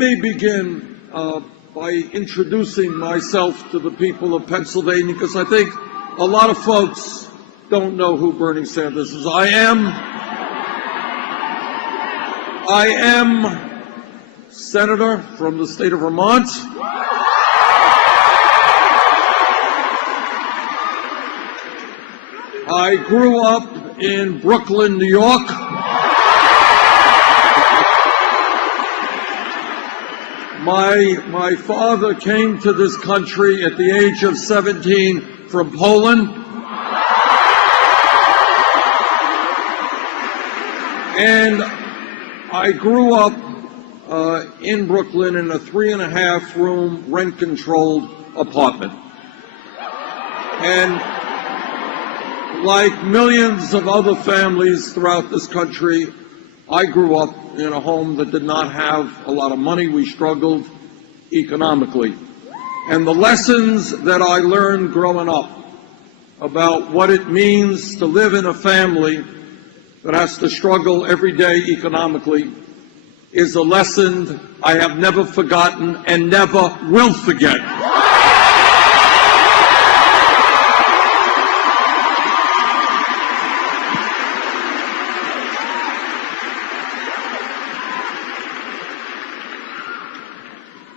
me begin by introducing myself to the people of Pennsylvania, because I think a lot of folks don't know who Bernie Sanders is. I am Senator from the state of Vermont. I grew up in Brooklyn, New York. My father came to this country at the age of 17 from Poland. And I grew up in Brooklyn in a 3.5-room rent-controlled apartment. And like millions of other families throughout this country, I grew up in a home that did not have a lot of money. We struggled economically. And the lessons that I learned growing up about what it means to live in a family that has to struggle every day economically is a lesson I have never forgotten and never will forget.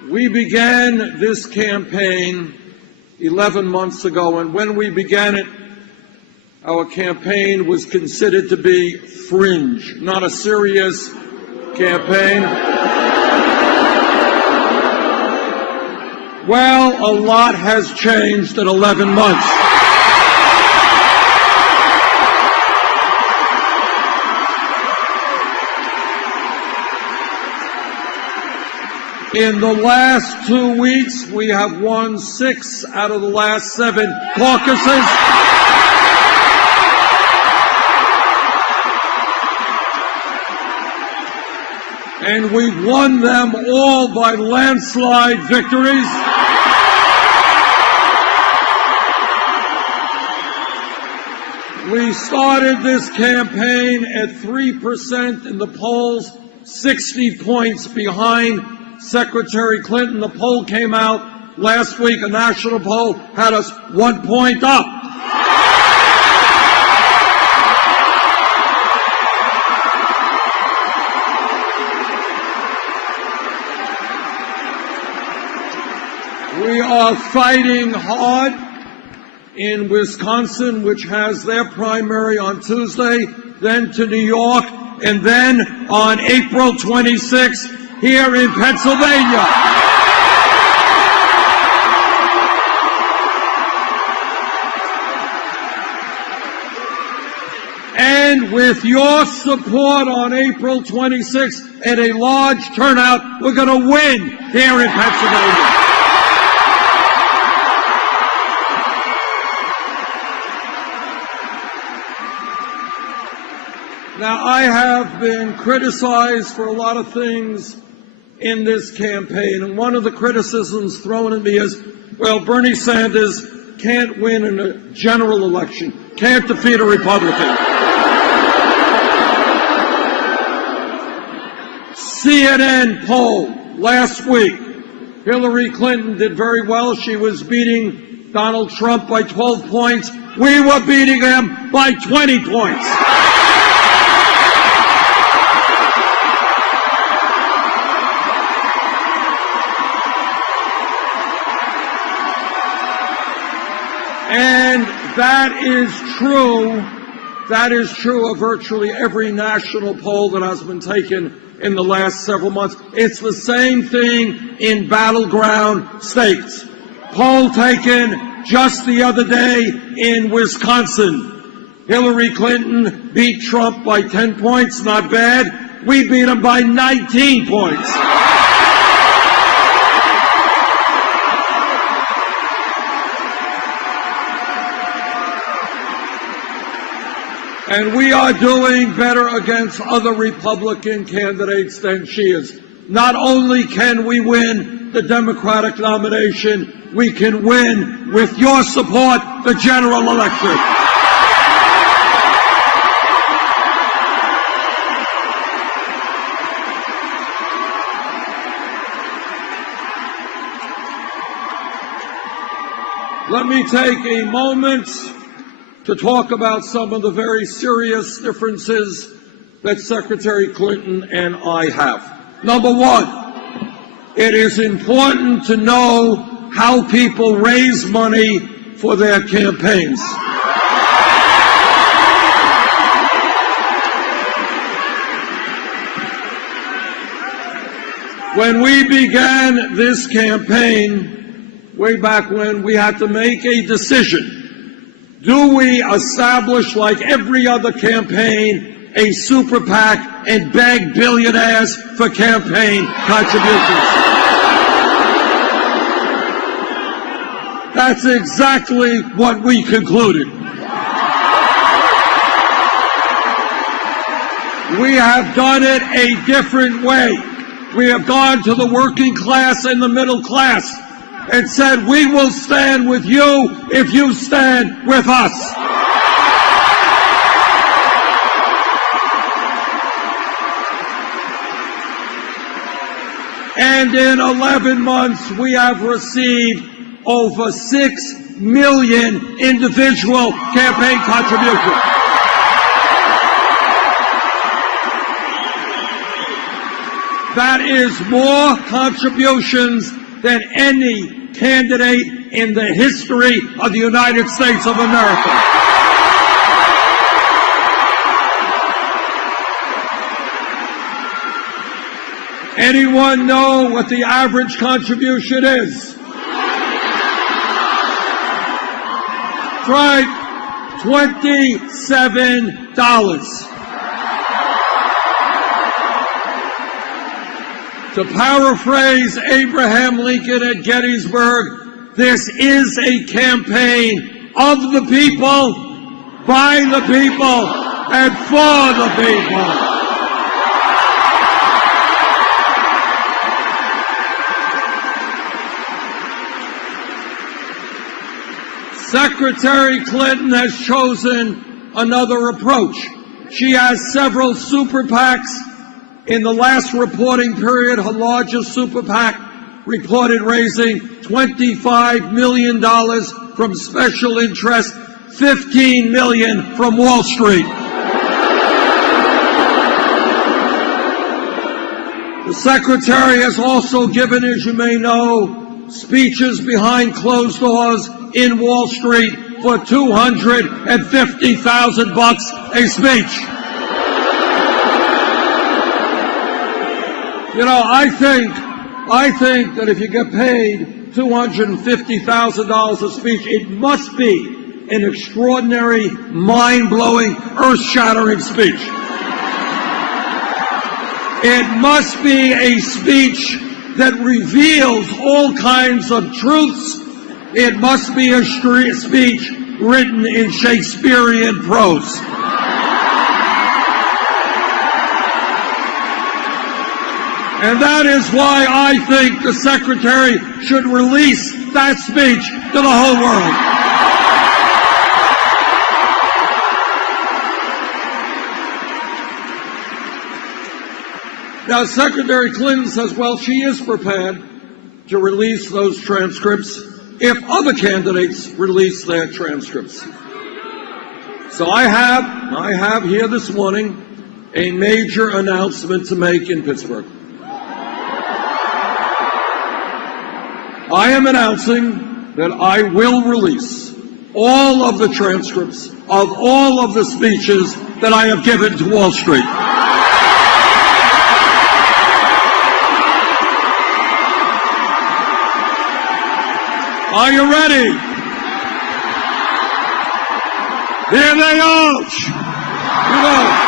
We began this campaign 11 months ago, and when we began it, our campaign was considered to be fringe, not a serious campaign. Well, a lot has changed in 11 months. In the last 2 weeks, we have won 6 out of the last 7 caucuses. And we've won them all by landslide victories. We started this campaign at 3% in the polls, 60 points behind Secretary Clinton. The poll came out last week, a national poll, had us 1 point up. We are fighting hard in Wisconsin, which has their primary on Tuesday, then to New York, and then on April 26th, here in Pennsylvania. And with your support on April 26th and a large turnout, we're going to win here in Pennsylvania. Now, I have been criticized for a lot of things in this campaign, and one of the criticisms thrown at me is, well, Bernie Sanders can't win in a general election, can't defeat a Republican. CNN poll last week, Hillary Clinton did very well. She was beating Donald Trump by 12 points. We were beating him by 20 points. And that is true. That is true of virtually every national poll that has been taken in the last several months. It's the same thing in battleground states. Poll taken just the other day in Wisconsin. Hillary Clinton beat Trump by 10 points, not bad. We beat him by 19 points. And we are doing better against other Republican candidates than she is. Not only can we win the Democratic nomination, we can win, with your support, the general election. Let me take a moment to talk about some of the very serious differences that Secretary Clinton and I have. Number one, it is important to know how people raise money for their campaigns. When we began this campaign, way back when, we had to make a decision. Do we establish, like every other campaign, a super PAC and beg billionaires for campaign contributions? That's exactly what we concluded. We have done it a different way. We have gone to the working class and the middle class and said, we will stand with you if you stand with us. And in 11 months, we have received over 6 million individual campaign contributions. That is more contributions than any candidate in the history of the United States of America. Anyone know what the average contribution is? That's right, $27. To paraphrase Abraham Lincoln at Gettysburg, this is a campaign of the people, by the people, and for the people. Secretary Clinton has chosen another approach. She has several super PACs. In the last reporting period, her largest super PAC reported raising $25 million from special interest, $15 million from Wall Street. The Secretary has also given, as you may know, speeches behind closed doors in Wall Street for $250,000 a speech. You know, I think that if you get paid $250,000 a speech, it must be an extraordinary, mind-blowing, earth-shattering speech. It must be a speech that reveals all kinds of truths. It must be a speech written in Shakespearean prose. And that is why I think the Secretary should release that speech to the whole world. Now, Secretary Clinton says, well, she is prepared to release those transcripts if other candidates release their transcripts. So I have here this morning a major announcement to make in Pittsburgh. I am announcing that I will release all of the transcripts of all of the speeches that I have given to Wall Street. Are you ready? Here they are. You know.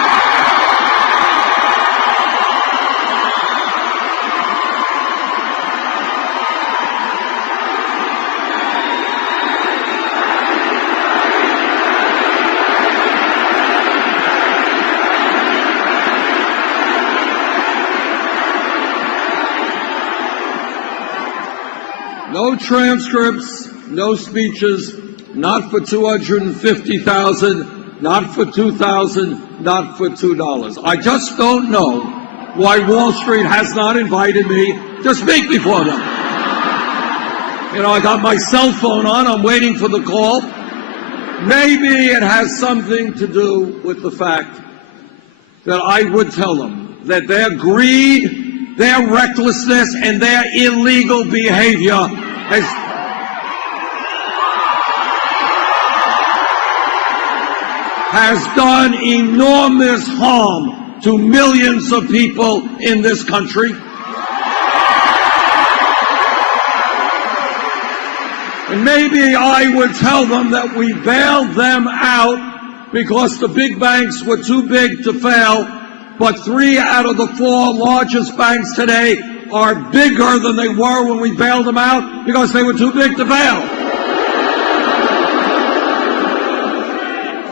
No transcripts, no speeches, not for $250,000, not for $2,000, not for $2. I just don't know why Wall Street has not invited me to speak before them. I got my cell phone on, I'm waiting for the call. Maybe it has something to do with the fact that I would tell them that their greed, their recklessness, and their illegal behavior has done enormous harm to millions of people in this country. And maybe I would tell them that we bailed them out because the big banks were too big to fail, but 3 out of the 4 largest banks today are bigger than they were when we bailed them out because they were too big to fail.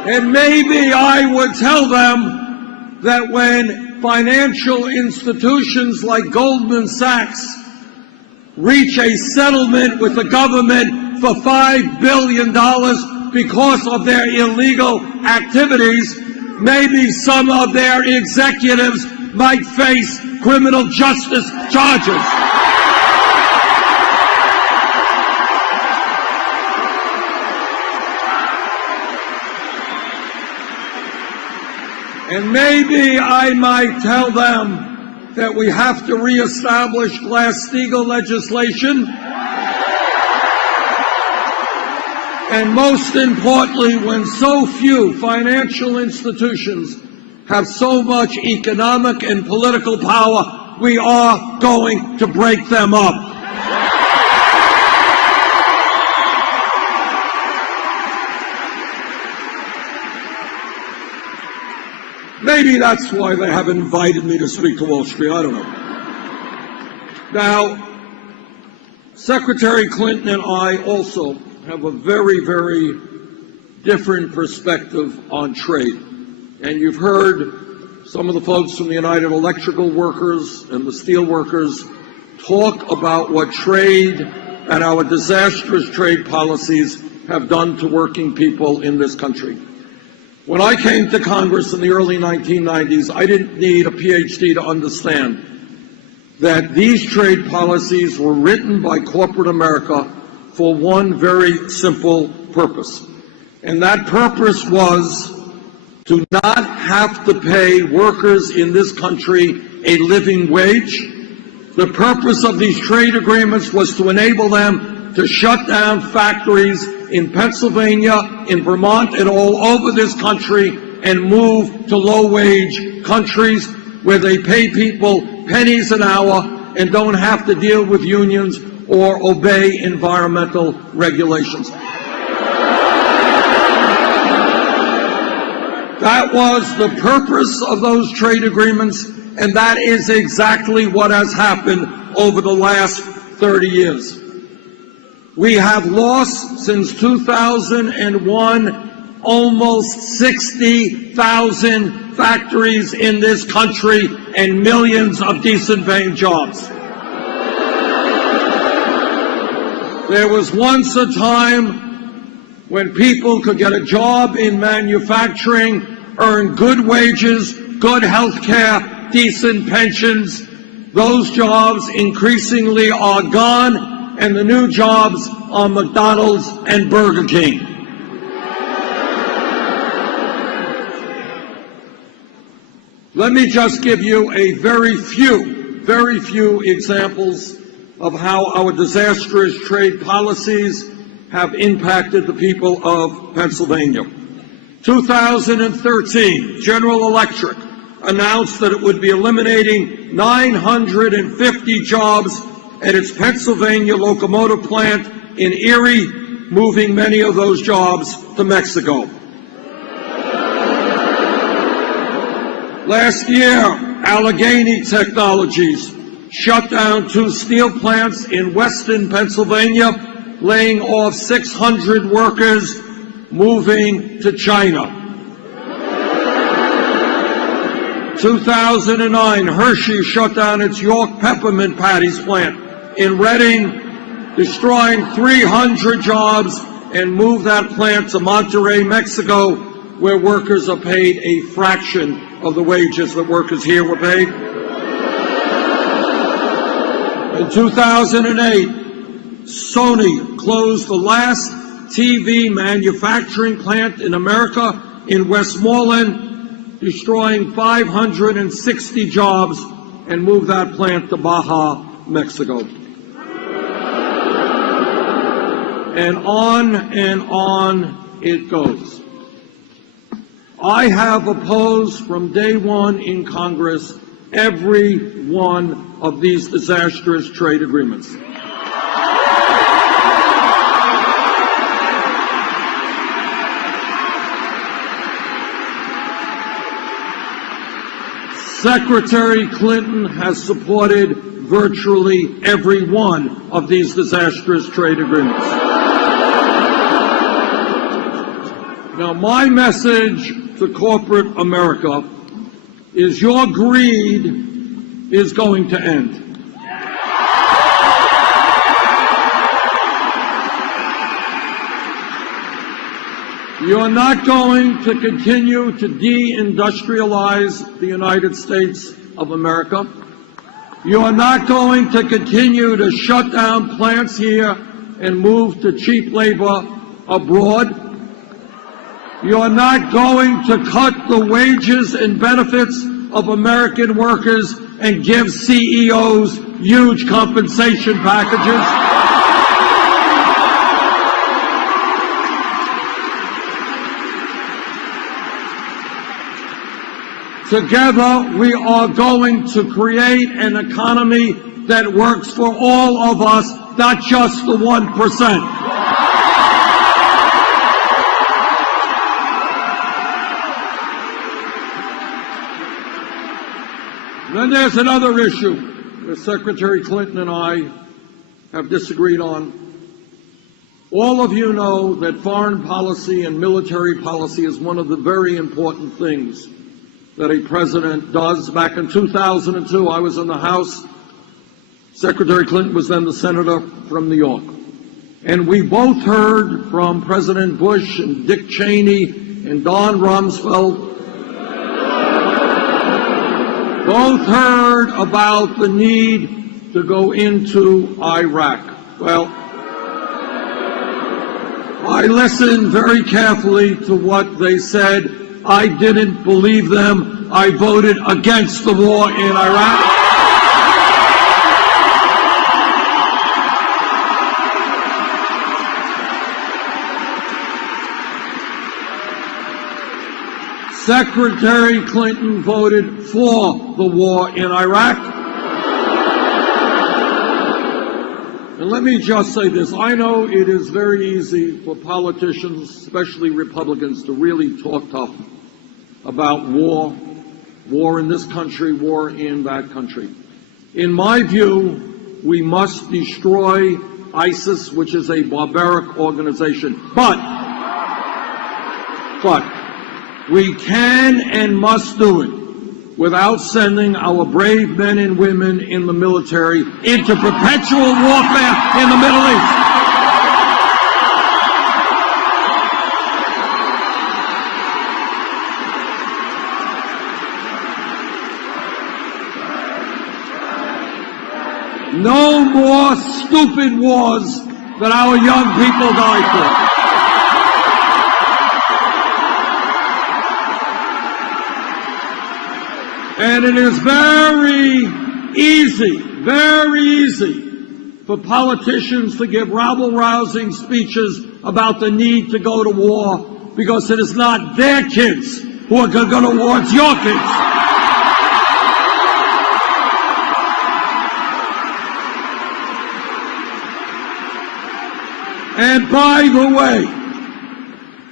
And maybe I would tell them that when financial institutions like Goldman Sachs reach a settlement with the government for $5 billion because of their illegal activities, maybe some of their executives might face criminal justice charges. And maybe I might tell them that we have to reestablish Glass-Steagall legislation. And most importantly, when so few financial institutions have so much economic and political power, we are going to break them up. Maybe that's why they haven't invited me to speak to Wall Street. I don't know. Now, Secretary Clinton and I also have a very, very different perspective on trade. And you've heard some of the folks from the United Electrical Workers and the Steel Workers talk about what trade and our disastrous trade policies have done to working people in this country. When I came to Congress in the early 1990s, I didn't need a PhD to understand that these trade policies were written by corporate America for one very simple purpose. And that purpose was to not have to pay workers in this country a living wage. The purpose of these trade agreements was to enable them to shut down factories in Pennsylvania, in Vermont, and all over this country and move to low-wage countries where they pay people pennies an hour and don't have to deal with unions or obey environmental regulations. That was the purpose of those trade agreements, and that is exactly what has happened over the last 30 years. We have lost since 2001 almost 60,000 factories in this country and millions of decent paying jobs. There was once a time when people could get a job in manufacturing, earn good wages, good health care, decent pensions. Those jobs increasingly are gone, and the new jobs are McDonald's and Burger King. Let me just give you a very few examples of how our disastrous trade policies have impacted the people of Pennsylvania. 2013, General Electric announced that it would be eliminating 950 jobs at its Pennsylvania locomotive plant in Erie, moving many of those jobs to Mexico. Last year, Allegheny Technologies shut down 2 steel plants in western Pennsylvania, laying off 600 workers, moving to China. 2009, Hershey shut down its York Peppermint Patties plant in Reading, destroying 300 jobs, and moved that plant to Monterrey, Mexico, where workers are paid a fraction of the wages that workers here were paid. In 2008, Sony closed the last TV manufacturing plant in America in Westmoreland, destroying 560 jobs, and moved that plant to Baja, Mexico. And on it goes. I have opposed from day one in Congress every one of these disastrous trade agreements. Secretary Clinton has supported virtually every one of these disastrous trade agreements. Now, my message to corporate America is your greed is going to end. You're not going to continue to deindustrialize the United States of America. You're not going to continue to shut down plants here and move to cheap labor abroad. You're not going to cut the wages and benefits of American workers and give CEOs huge compensation packages. Together, we are going to create an economy that works for all of us, not just the 1%. Then there's another issue that Secretary Clinton and I have disagreed on. All of you know that foreign policy and military policy is one of the very important things that a president does. Back in 2002, I was in the House. Secretary Clinton was then the senator from New York. And we both heard from President Bush and Dick Cheney and Don Rumsfeld, both heard about the need to go into Iraq. Well, I listened very carefully to what they said. I didn't believe them. I voted against the war in Iraq. Secretary Clinton voted for the war in Iraq. And let me just say this. I know it is very easy for politicians, especially Republicans, to really talk tough about war in this country, war in that country. In my view, we must destroy ISIS, which is a barbaric organization. But we can and must do it without sending our brave men and women in the military into perpetual warfare in the Middle East. No more stupid wars that our young people die for. And it is very easy for politicians to give rabble-rousing speeches about the need to go to war, because it is not their kids who are going to go to war, it's your kids. And by the way,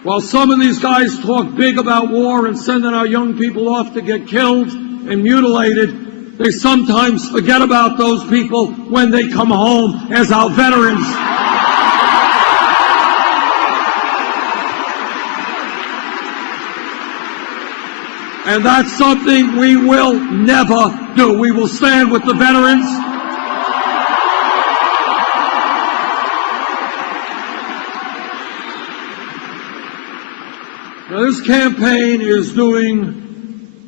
while some of these guys talk big about war and sending our young people off to get killed and mutilated, they sometimes forget about those people when they come home as our veterans. And that's something we will never do. We will stand with the veterans. Now, this campaign is doing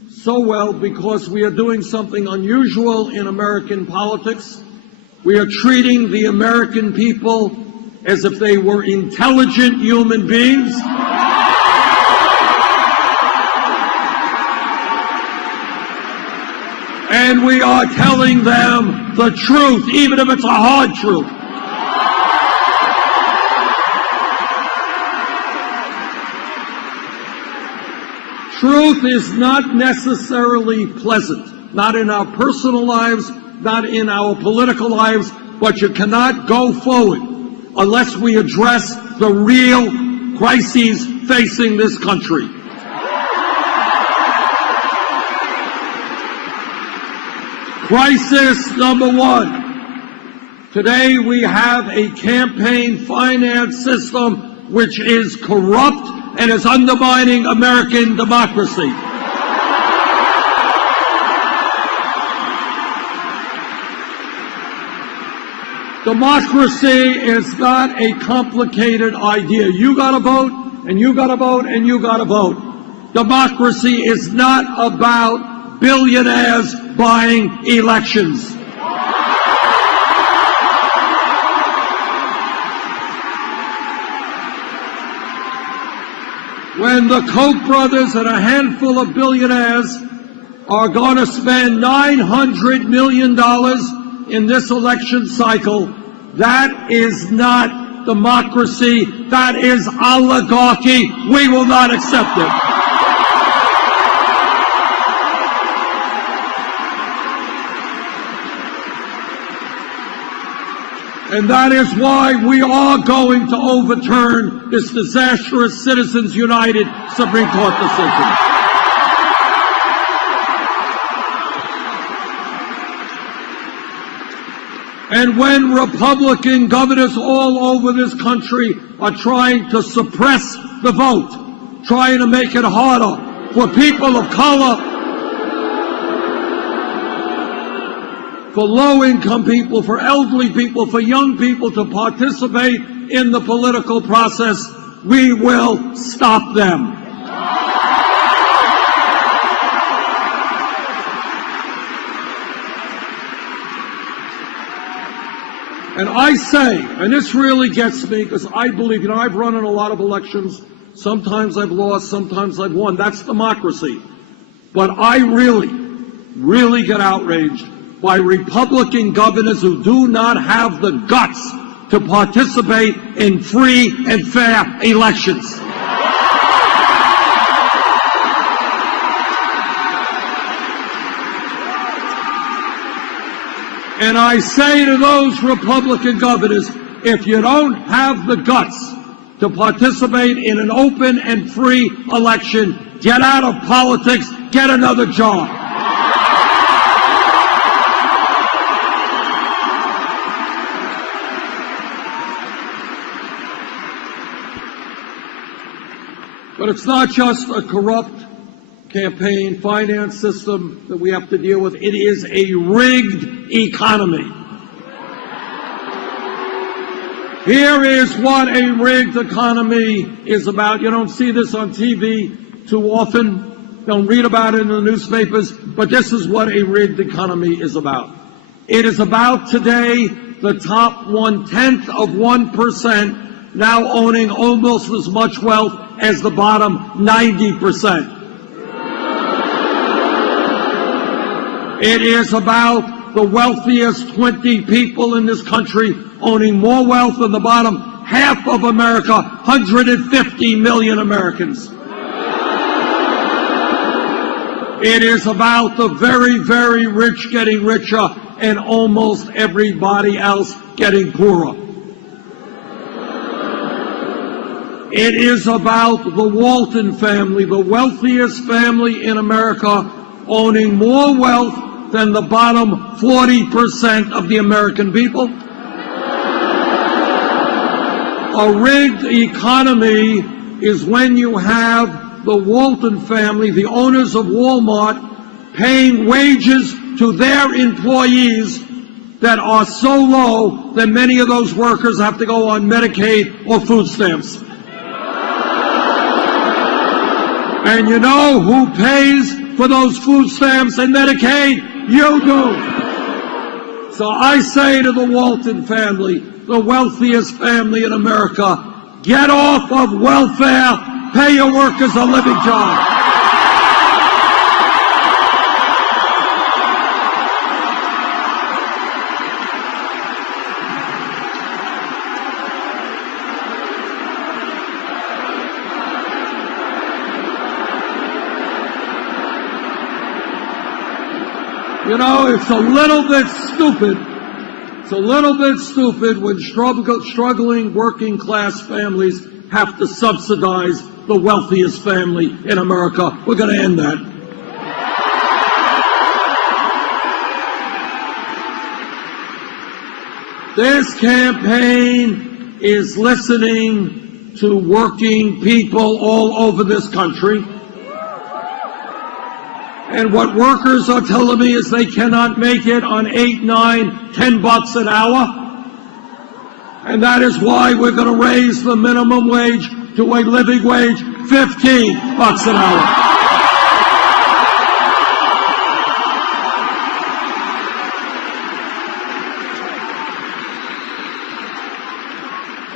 so well because we are doing something unusual in American politics. We are treating the American people as if they were intelligent human beings. And we are telling them the truth, even if it's a hard truth. Truth is not necessarily pleasant, not in our personal lives, not in our political lives, but you cannot go forward unless we address the real crises facing this country. Crisis number one. Today we have a campaign finance system which is corrupt and is undermining American democracy. Democracy is not a complicated idea. You gotta vote, and you gotta vote, and you gotta vote. Democracy is not about billionaires buying elections. When the Koch brothers and a handful of billionaires are going to spend $900 million in this election cycle, that is not democracy, that is oligarchy. We will not accept it. And that is why we are going to overturn this disastrous Citizens United Supreme Court decision. And when Republican governors all over this country are trying to suppress the vote, trying to make it harder for people of color, for low-income people, for elderly people, for young people to participate in the political process, we will stop them. And I say, and this really gets me, because I believe, I've run in a lot of elections. Sometimes I've lost, sometimes I've won. That's democracy. But I really get outraged by Republican governors who do not have the guts to participate in free and fair elections. And I say to those Republican governors, if you don't have the guts to participate in an open and free election, get out of politics, get another job. But it's not just a corrupt campaign finance system that we have to deal with. It is a rigged economy. Here is what a rigged economy is about. You don't see this on TV too often. Don't read about it in the newspapers. But this is what a rigged economy is about. It is about today the top 0.1% now owning almost as much wealth as the bottom 90%. It is about the wealthiest 20 people in this country owning more wealth than the bottom half of America, 150 million Americans. It is about the very, very rich getting richer and almost everybody else getting poorer. It is about the Walton family, the wealthiest family in America, owning more wealth than the bottom 40% of the American people. A rigged economy is when you have the Walton family, the owners of Walmart, paying wages to their employees that are so low that many of those workers have to go on Medicaid or food stamps. And you know who pays for those food stamps and Medicaid? You do. So I say to the Walton family, the wealthiest family in America, get off of welfare, pay your workers a living job. You know, it's a little bit stupid. It's a little bit stupid when struggling working class families have to subsidize the wealthiest family in America. We're going to end that. This campaign is listening to working people all over this country. And what workers are telling me is they cannot make it on $8, $9, $10 an hour. And that is why we're going to raise the minimum wage to a living wage, $15 an hour.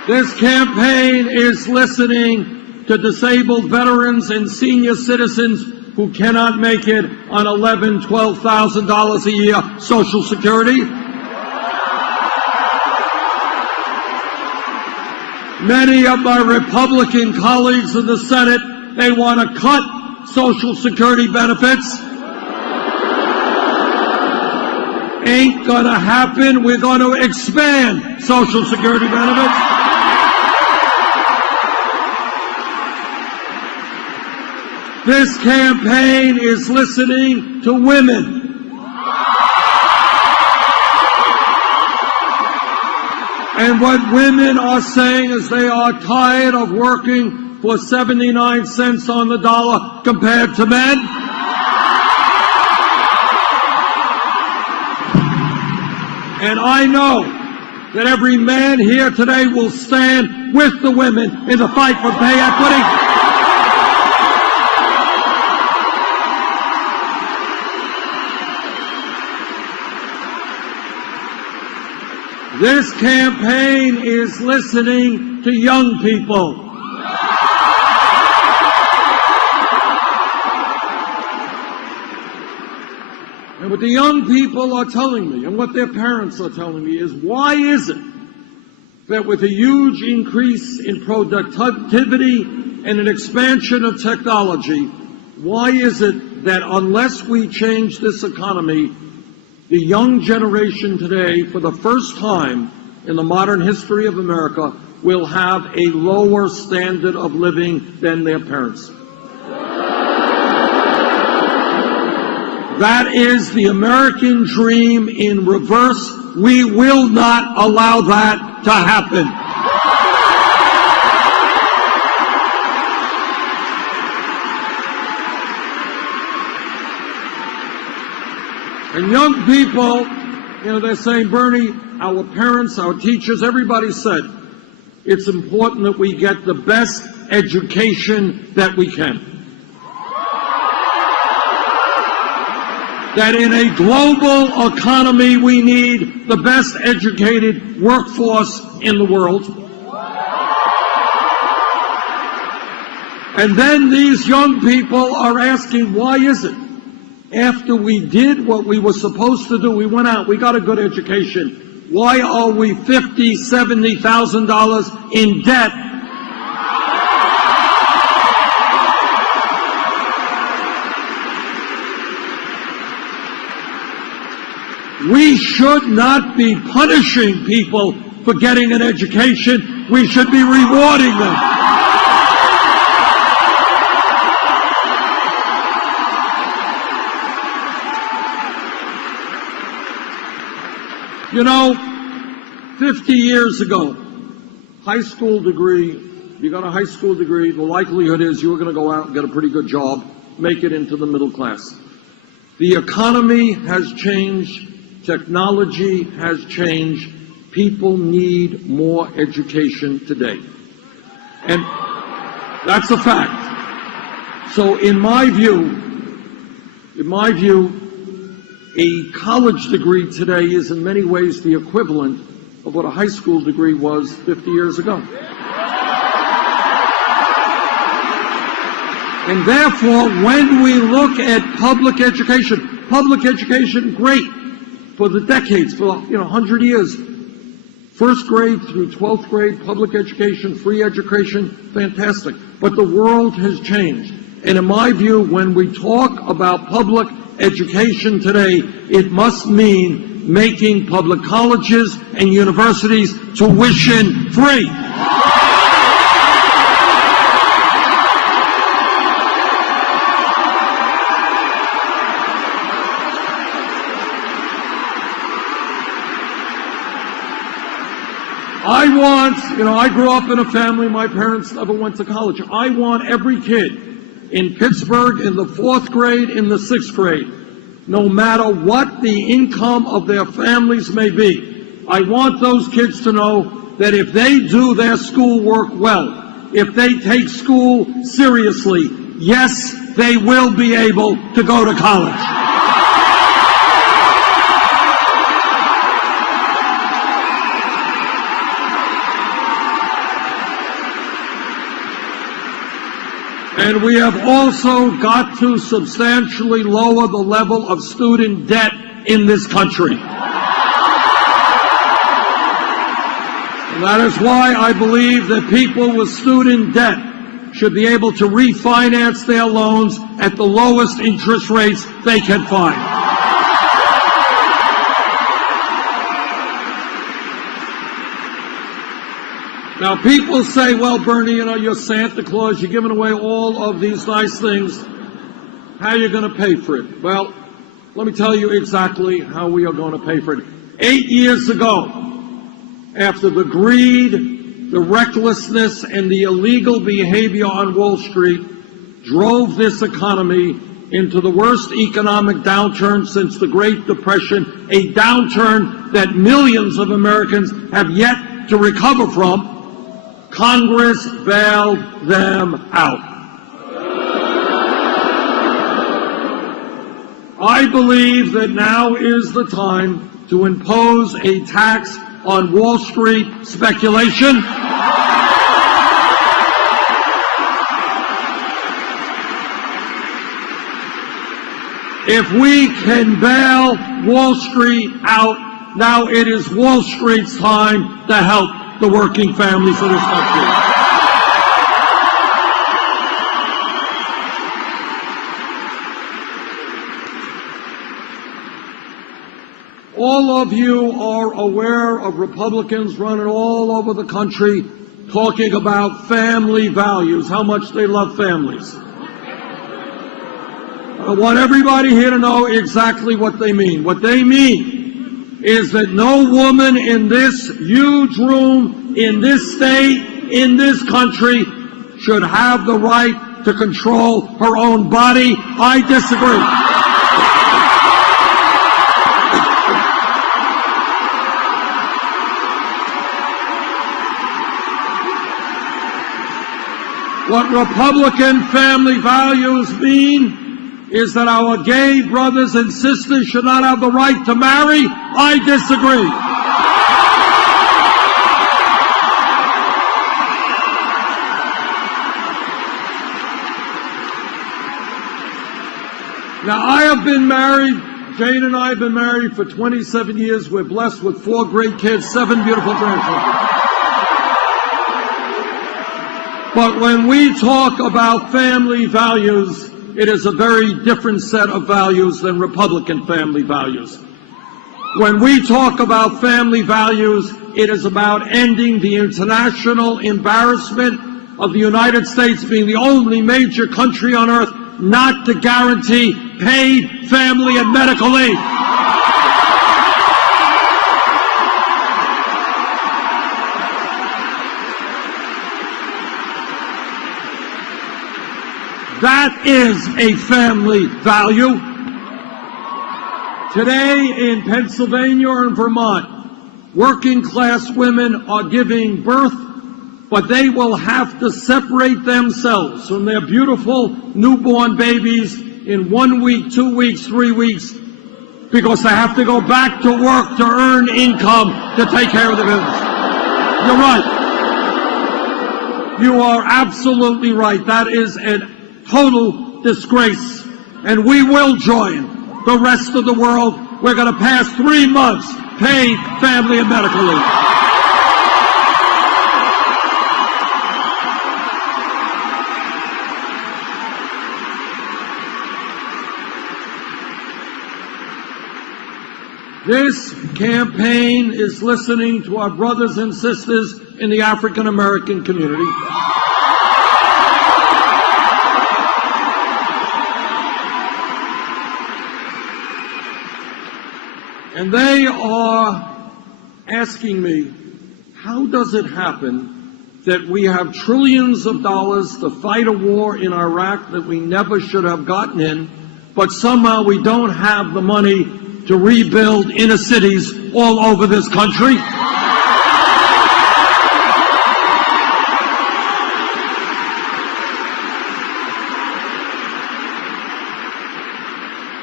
This campaign is listening to disabled veterans and senior citizens who cannot make it on $11,000, $12,000 a year Social Security. Many of my Republican colleagues in the Senate, they want to cut Social Security benefits. Ain't gonna happen. We're going to expand Social Security benefits. This campaign is listening to women. And what women are saying is they are tired of working for 79 cents on the dollar compared to men. And I know that every man here today will stand with the women in the fight for pay equity. This campaign is listening to young people. And what the young people are telling me, and what their parents are telling me, is why is it that with a huge increase in productivity and an expansion of technology, why is it that unless we change this economy, the young generation today, for the first time in the modern history of America, will have a lower standard of living than their parents? That is the American dream in reverse. We will not allow that to happen. And young people, you know, they're saying, Bernie, our parents, our teachers, everybody said, it's important that we get the best education that we can. That in a global economy, we need the best educated workforce in the world. And then these young people are asking, why is it? After we did what we were supposed to do, we went out, we got a good education. Why are we $50,000, $70,000 in debt? We should not be punishing people for getting an education. We should be rewarding them. You know, 50 years ago, high school degree, you got a high school degree, the likelihood is you were going to go out and get a pretty good job, make it into the middle class. The economy has changed, technology has changed, people need more education today. And that's a fact. So in my view, A college degree today is in many ways the equivalent of what a high school degree was 50 years ago. And therefore, when we look at public education, great, for the decades, for 100 years, first grade through 12th grade, public education, free education, fantastic. But the world has changed. And in my view, when we talk about public education today, it must mean making public colleges and universities tuition free. I grew up in a family, my parents never went to college. I want every kid in Pittsburgh in the 4th grade, in the 6th grade, no matter what the income of their families may be, I want those kids to know that if they do their schoolwork well, if they take school seriously, yes, they will be able to go to college. And we have also got to substantially lower the level of student debt in this country. And that is why I believe that people with student debt should be able to refinance their loans at the lowest interest rates they can find. Now, people say, well, Bernie, you're Santa Claus, you're giving away all of these nice things. How are you going to pay for it? Well, let me tell you exactly how we are going to pay for it. 8 years ago, after the greed, the recklessness, and the illegal behavior on Wall Street drove this economy into the worst economic downturn since the Great Depression, a downturn that millions of Americans have yet to recover from, Congress bailed them out. I believe that now is the time to impose a tax on Wall Street speculation. If we can bail Wall Street out, now it is Wall Street's time to help the working families of this country. All of you are aware of Republicans running all over the country talking about family values, how much they love families. I want everybody here to know exactly what they mean. What they mean is that no woman in this huge room, in this state, in this country, should have the right to control her own body. I disagree. What Republican family values mean is that our gay brothers and sisters should not have the right to marry. I disagree. Now, I have been married, Jane and I have been married for 27 years. We're blessed with 4 great kids, 7 beautiful grandchildren. But when we talk about family values, it is a very different set of values than Republican family values. When we talk about family values, it is about ending the international embarrassment of the United States being the only major country on earth not to guarantee paid family and medical aid. That is a family value. Today in Pennsylvania and Vermont, working class women are giving birth, but they will have to separate themselves from their beautiful newborn babies in 1 week, 2 weeks, 3 weeks, because they have to go back to work to earn income to take care of the business. You're right. You are absolutely right. That is a total disgrace. And we will join the rest of the world. We're going to pass 3 months paid family and medical leave. This campaign is listening to our brothers and sisters in the African American community. And they are asking me, how does it happen that we have trillions of dollars to fight a war in Iraq that we never should have gotten in, but somehow we don't have the money to rebuild inner cities all over this country?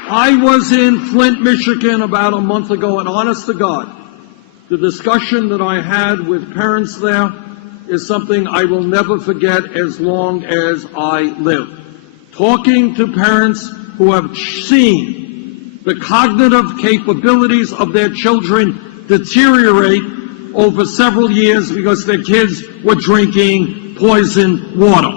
I was in Flint, Michigan about a month ago, and honest to God, the discussion that I had with parents there is something I will never forget as long as I live. Talking to parents who have seen the cognitive capabilities of their children deteriorate over several years because their kids were drinking poisoned water.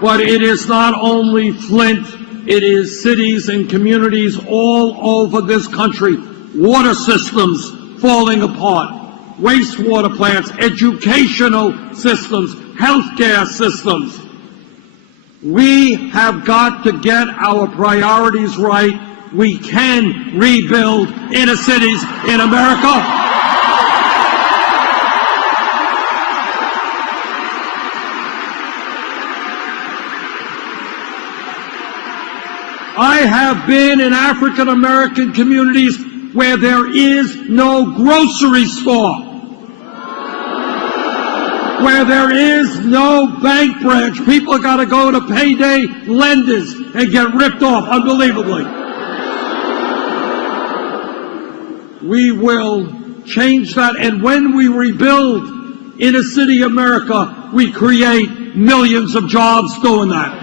But it is not only Flint, it is cities and communities all over this country. Water systems falling apart, wastewater plants, educational systems, healthcare systems. We have got to get our priorities right. We can rebuild inner cities in America. I have been in African American communities where there is no grocery store, where there is no bank branch. People got to go to payday lenders and get ripped off unbelievably. We will change that, and when we rebuild inner city America, we create millions of jobs doing that.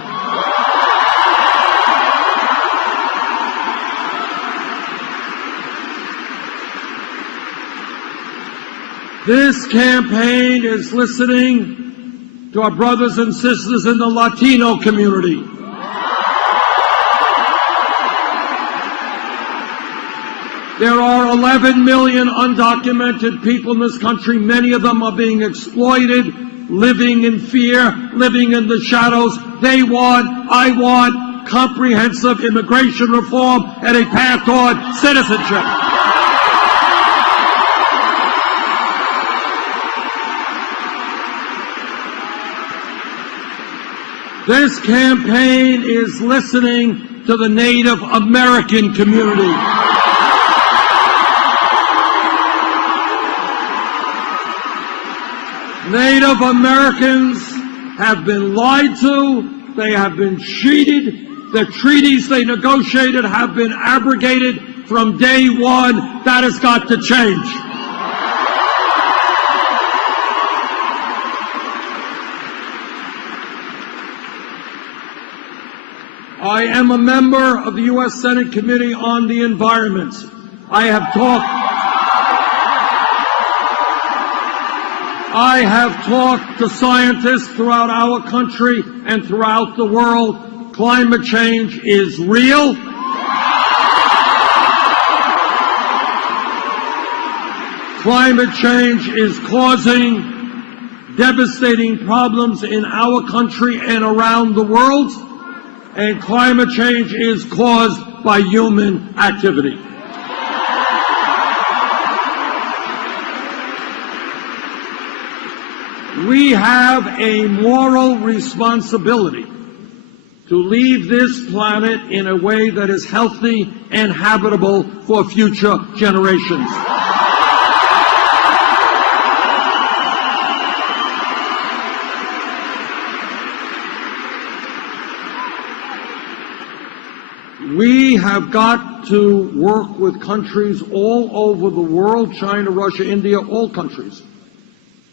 This campaign is listening to our brothers and sisters in the Latino community. There are 11 million undocumented people in this country. Many of them are being exploited, living in fear, living in the shadows. They want, I want, comprehensive immigration reform and a path toward citizenship. This campaign is listening to the Native American community. Native Americans have been lied to, they have been cheated, the treaties they negotiated have been abrogated from day one. That has got to change. I am a member of the U.S. Senate Committee on the Environment. I have talked to scientists throughout our country and throughout the world. Climate change is real. Climate change is causing devastating problems in our country and around the world. And climate change is caused by human activity. We have a moral responsibility to leave this planet in a way that is healthy and habitable for future generations. We have got to work with countries all over the world, China, Russia, India, all countries.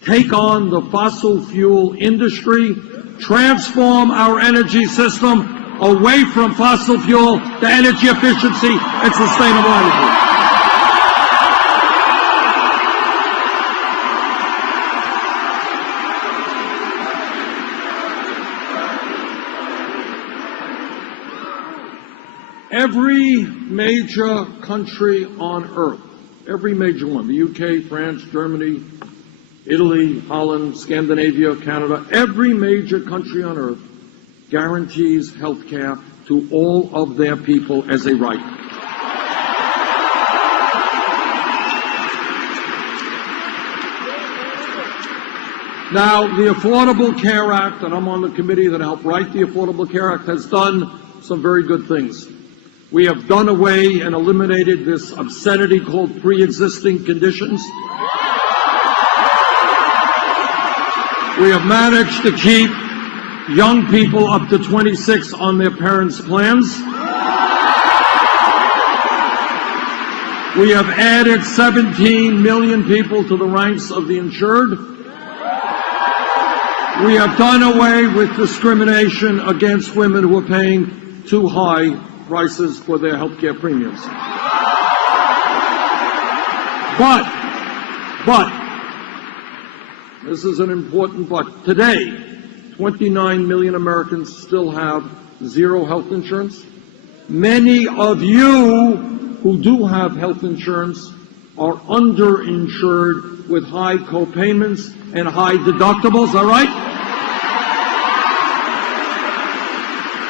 Take on the fossil fuel industry, transform our energy system away from fossil fuel to energy efficiency and sustainable energy. Every major country on earth, every major one, the UK, France, Germany, Italy, Holland, Scandinavia, Canada, every major country on earth guarantees health care to all of their people as a right. Now, the Affordable Care Act, and I'm on the committee that helped write the Affordable Care Act, has done some very good things. We have done away and eliminated this obscenity called pre-existing conditions. We have managed to keep young people up to 26 on their parents' plans. We have added 17 million people to the ranks of the insured. We have done away with discrimination against women who are paying too high prices for their health care premiums. But, this is an important but. Today, 29 million Americans still have zero health insurance. Many of you who do have health insurance are underinsured with high co-payments and high deductibles, all right?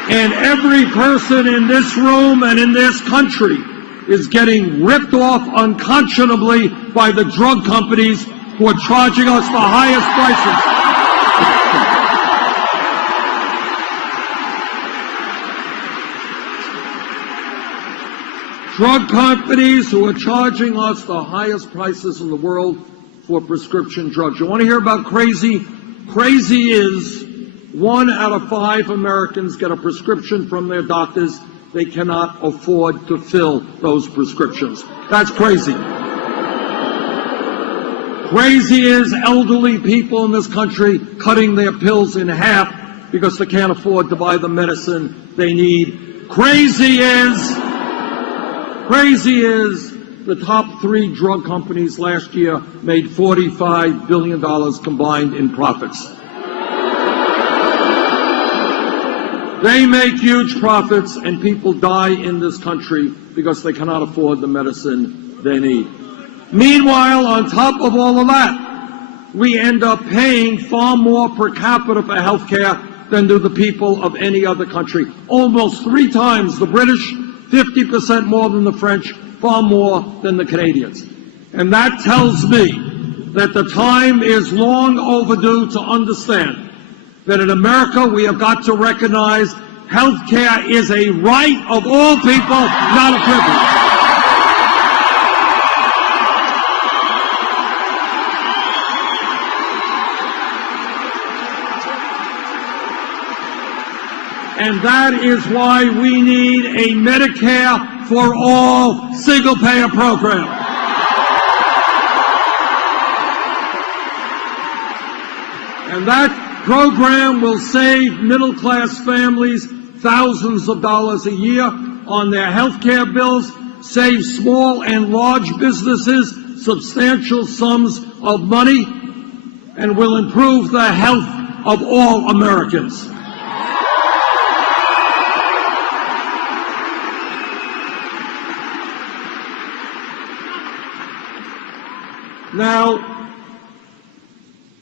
And every person in this room and in this country is getting ripped off unconscionably by the drug companies who are charging us the highest prices. Drug companies who are charging us the highest prices in the world for prescription drugs. You want to hear about crazy? Crazy is 1 out of 5 Americans get a prescription from their doctors. They cannot afford to fill those prescriptions. That's crazy. Crazy is elderly people in this country cutting their pills in half because they can't afford to buy the medicine they need. Crazy is the top 3 drug companies last year made $45 billion combined in profits. They make huge profits, and people die in this country because they cannot afford the medicine they need. Meanwhile, on top of all of that, we end up paying far more per capita for health care than do the people of any other country. Almost 3 times the British, 50% more than the French, far more than the Canadians. And that tells me that the time is long overdue to understand that in America we have got to recognize health care is a right of all people, not a privilege. And that is why we need a Medicare for all single-payer program. And that program will save middle-class families thousands of dollars a year on their health care bills, save small and large businesses substantial sums of money, and will improve the health of all Americans. Now,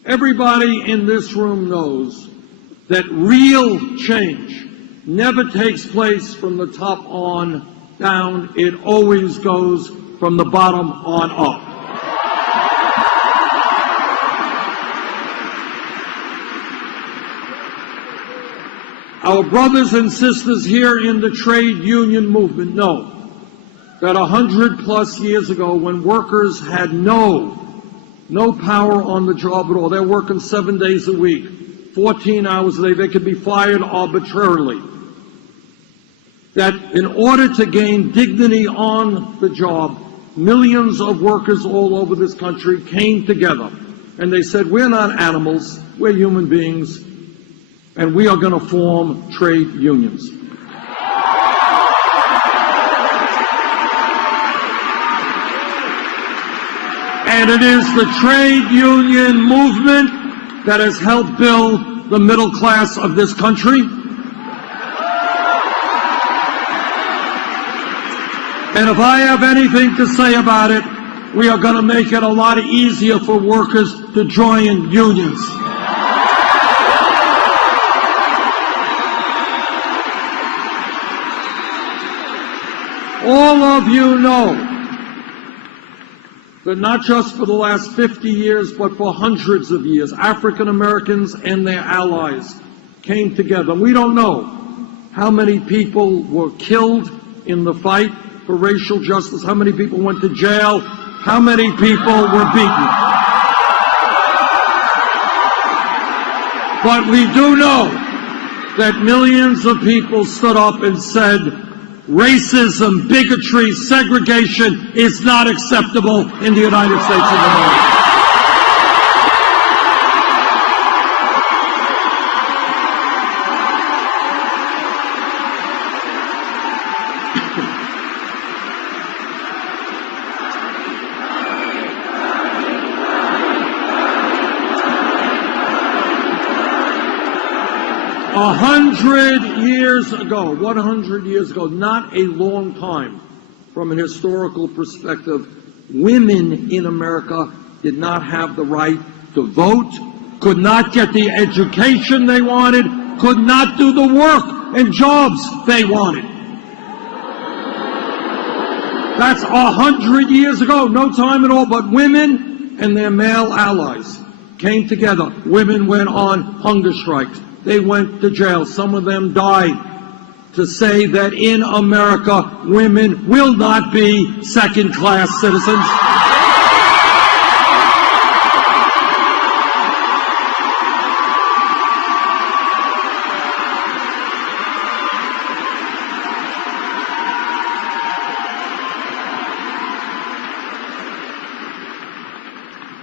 everybody in this room knows that real change never takes place from the top on down. It always goes from the bottom on up. Our brothers and sisters here in the trade union movement know that 100+ years ago, when workers had no power on the job at all, they're working 7 days a week, 14 hours a day, they could be fired arbitrarily. that in order to gain dignity on the job, millions of workers all over this country came together and they said, we're not animals, we're human beings, and we are going to form trade unions. And it is the trade union movement that has helped build the middle class of this country. And if I have anything to say about it, we are going to make it a lot easier for workers to join unions. All of you know that not just for the last 50 years, but for hundreds of years, African Americans and their allies came together. We don't know how many people were killed in the fight for racial justice, how many people went to jail, how many people were beaten. But we do know that millions of people stood up and said, racism, bigotry, segregation is not acceptable in the United States of America. 100 years ago, not a long time from an historical perspective, women in America did not have the right to vote, could not get the education they wanted, could not do the work and jobs they wanted. That's 100 years ago, no time at all, but women and their male allies came together. Women went on hunger strikes. They went to jail. Some of them died to say that in America, women will not be second-class citizens.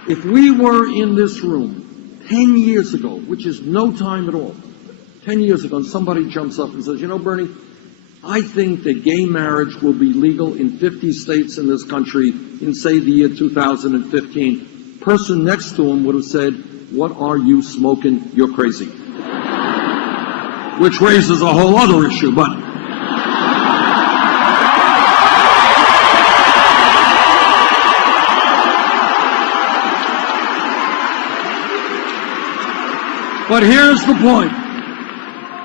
If we were in this room 10 years ago, which is no time at all, 10 years ago, and somebody jumps up and says, you know, Bernie, I think that gay marriage will be legal in 50 states in this country in, say, the year 2015. Person next to him would have said, what are you smoking? You're crazy. Which raises a whole other issue, but... But here's the point.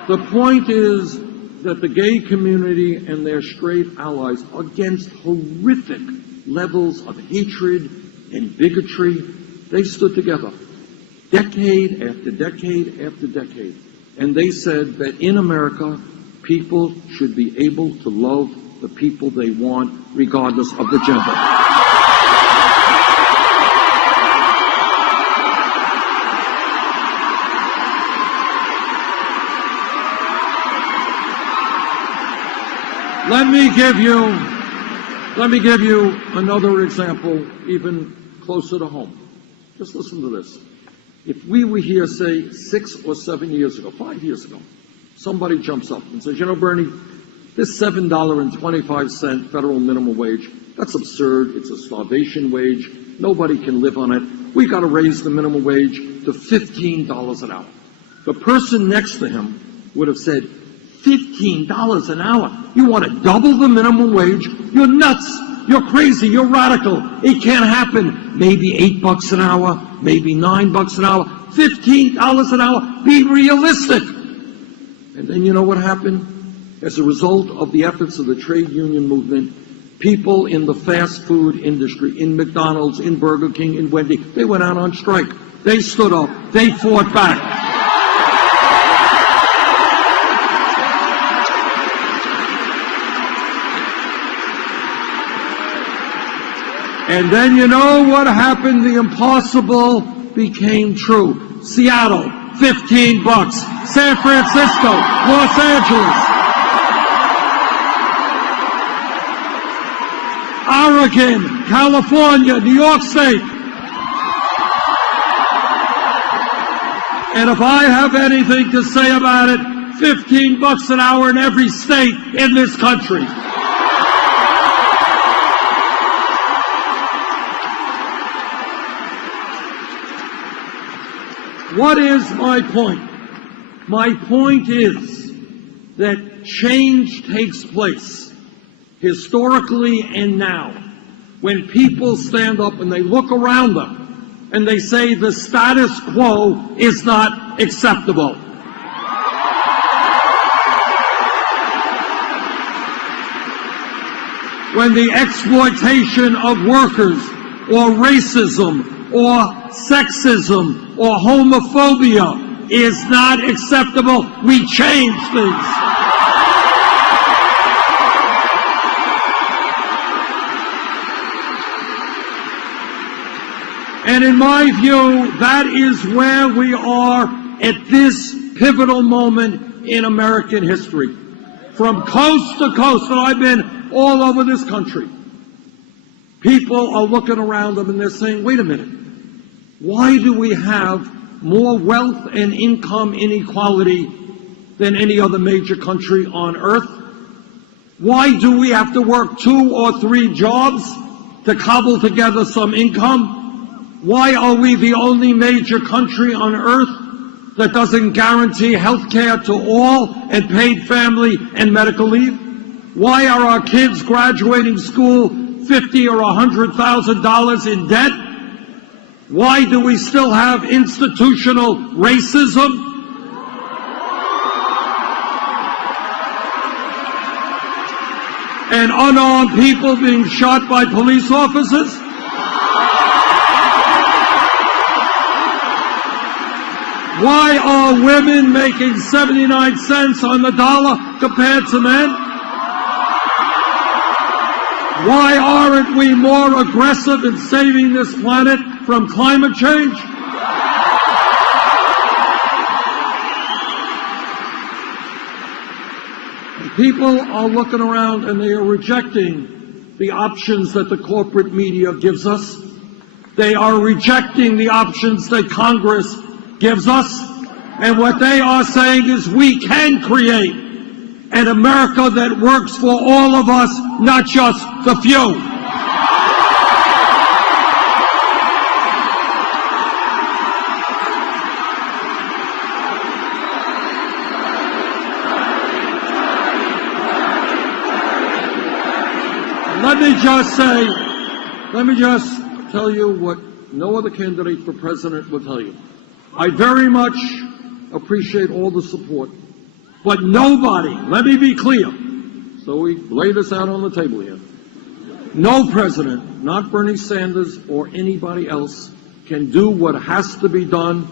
The point is that the gay community and their straight allies, against horrific levels of hatred and bigotry, they stood together decade after decade after decade. And they said that in America, people should be able to love the people they want, regardless of the gender. Let me give you another example, even closer to home. Just listen to this. If we were here, say, 6 or 7 years ago, 5 years ago, somebody jumps up and says, you know, Bernie, this $7.25 federal minimum wage, that's absurd. It's a starvation wage. Nobody can live on it. We got to raise the minimum wage to $15 an hour. The person next to him would have said, $15 an hour. You want to double the minimum wage? You're nuts. You're crazy. You're radical. It can't happen. Maybe $8 an hour, maybe $9 an hour, $15 an hour. Be realistic. And then you know what happened? As a result of the efforts of the trade union movement, people in the fast food industry, in McDonald's, in Burger King, in Wendy's, they went out on strike. They stood up. They fought back. And then you know what happened? The impossible became true. Seattle, $15. San Francisco, Los Angeles. Oregon, California, New York State. And if I have anything to say about it, $15 an hour in every state in this country. What is my point? My point is that change takes place historically and now when people stand up and they look around them and they say the status quo is not acceptable. When the exploitation of workers or racism or sexism or homophobia is not acceptable, we change things. And in my view, that is where we are at this pivotal moment in American history. From coast to coast, and I've been all over this country, people are looking around them and they're saying, wait a minute, why do we have more wealth and income inequality than any other major country on earth? Why do we have to work 2 or 3 jobs to cobble together some income? Why are we the only major country on earth that doesn't guarantee health care to all and paid family and medical leave? Why are our kids graduating school $50,000 or $100,000 in debt? Why do we still have institutional racism? And unarmed people being shot by police officers? Why are women making 79 cents on the dollar compared to men? Why aren't we more aggressive in saving this planet from climate change? People are looking around and they are rejecting the options that the corporate media gives us. They are rejecting the options that Congress gives us. And what they are saying is we can create an America that works for all of us, not just the few. Let me just tell you what no other candidate for president will tell you. I very much appreciate all the support, but nobody, let me be clear, so we lay this out on the table here, no president, not Bernie Sanders or anybody else, can do what has to be done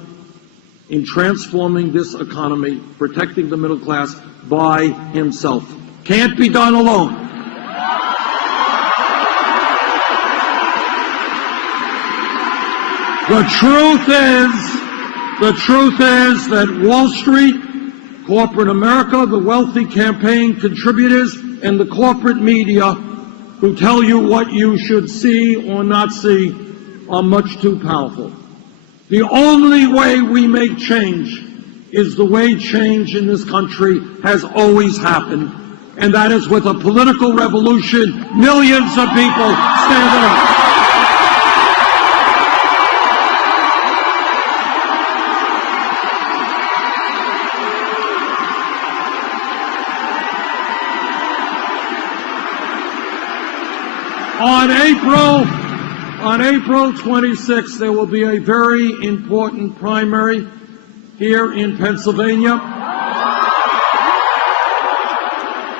in transforming this economy, protecting the middle class by himself. Can't be done alone. The truth is that Wall Street, corporate America, the wealthy campaign contributors, and the corporate media who tell you what you should see or not see are much too powerful. The only way we make change is the way change in this country has always happened, and that is with a political revolution, millions of people standing up. On April 26th, there will be a very important primary here in Pennsylvania.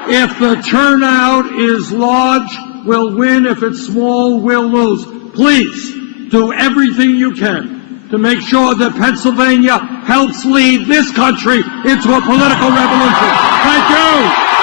If the turnout is large, we'll win. If it's small, we'll lose. Please do everything you can to make sure that Pennsylvania helps lead this country into a political revolution. Thank you.